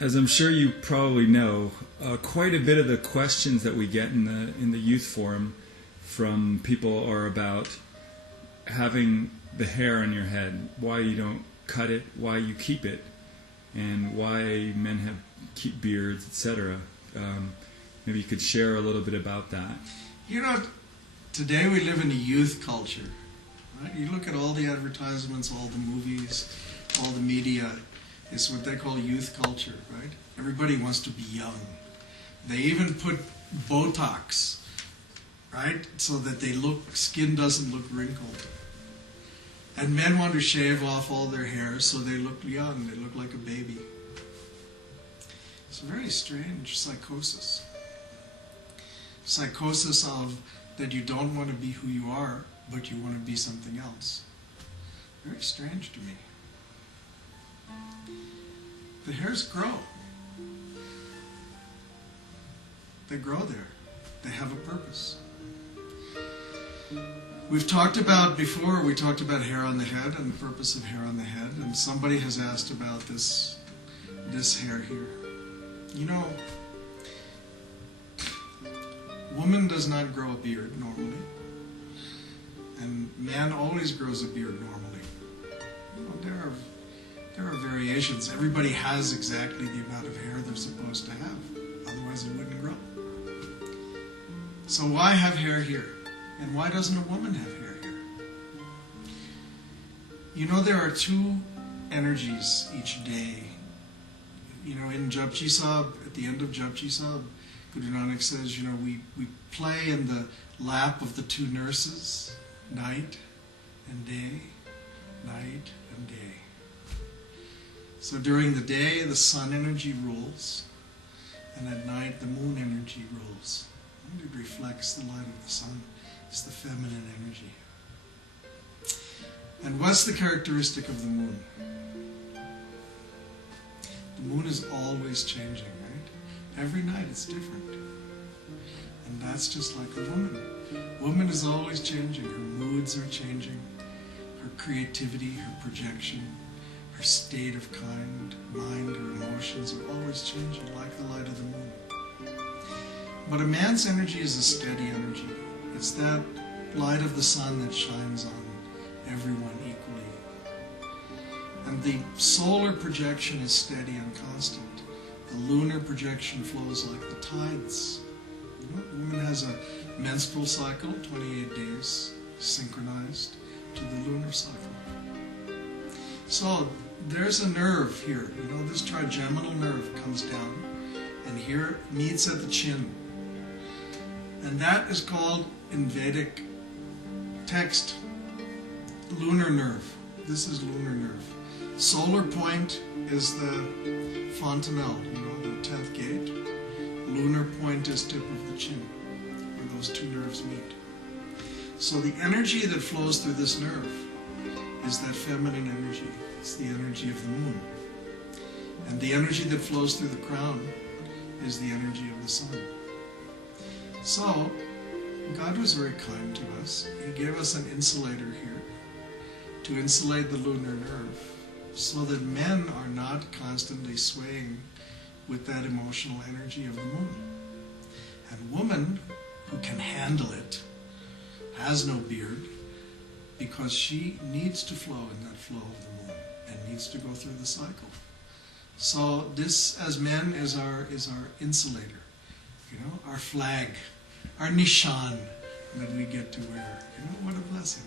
As I'm sure you probably know, quite a bit of the questions that we get in the youth forum from people are about having the hair on your head, why you don't cut it, why you keep it, and why men keep beards, etc. Maybe you could share a little bit about that. You know, today we live in a youth culture. Right? You look at all the advertisements, all the movies, all the media. It's what they call youth culture, right? Everybody wants to be young. They even put Botox, right, so that skin doesn't look wrinkled. And men want to shave off all their hair so they look young, they look like a baby. It's a very strange psychosis. Psychosis of that you don't want to be who you are, but you want to be something else. Very strange to me. The hairs grow. They grow there. They have a purpose. We've talked about before, we talked about hair on the head and the purpose of hair on the head, and somebody has asked about this hair here. You know, woman does not grow a beard normally, and man always grows a beard normally. You know, there are variations. Everybody has exactly the amount of hair they're supposed to have, otherwise it wouldn't grow. So why have hair here? And why doesn't a woman have hair here? You know, there are two energies each day. You know, in Japji Sahib, at the end of Japji Sahib, Guru Nanak says, you know, we play in the lap of the two nurses, night and day, night and day. So during the day, the sun energy rules, and at night, the moon energy rules. And it reflects the light of the sun. It's the feminine energy. And what's the characteristic of the moon? The moon is always changing, right? Every night it's different. And that's just like a woman. Woman is always changing. Her moods are changing. Her creativity, her projection, her state of mind, her emotions are always changing, like the light of the moon. But a man's energy is a steady energy. It's that light of the sun that shines on everyone equally. And the solar projection is steady and constant. The lunar projection flows like the tides. You know, the woman has a menstrual cycle, 28 days, synchronized to the lunar cycle. So there's a nerve here. You know, this trigeminal nerve comes down and here meets at the chin. And that is called, in Vedic text, lunar nerve. This is lunar nerve. Solar point is the fontanelle, you know, the 10th gate. Lunar point is tip of the chin, where those two nerves meet. So the energy that flows through this nerve is that feminine energy. It's the energy of the moon. And the energy that flows through the crown is the energy of the sun. So, God was very kind to us. He gave us an insulator here to insulate the lunar nerve so that men are not constantly swaying with that emotional energy of the moon. And woman, who can handle it, has no beard because she needs to flow in that flow of the moon and needs to go through the cycle. So this, as men, is our insulator, you know, our flag, our nishan that we get to wear. You know, what a blessing.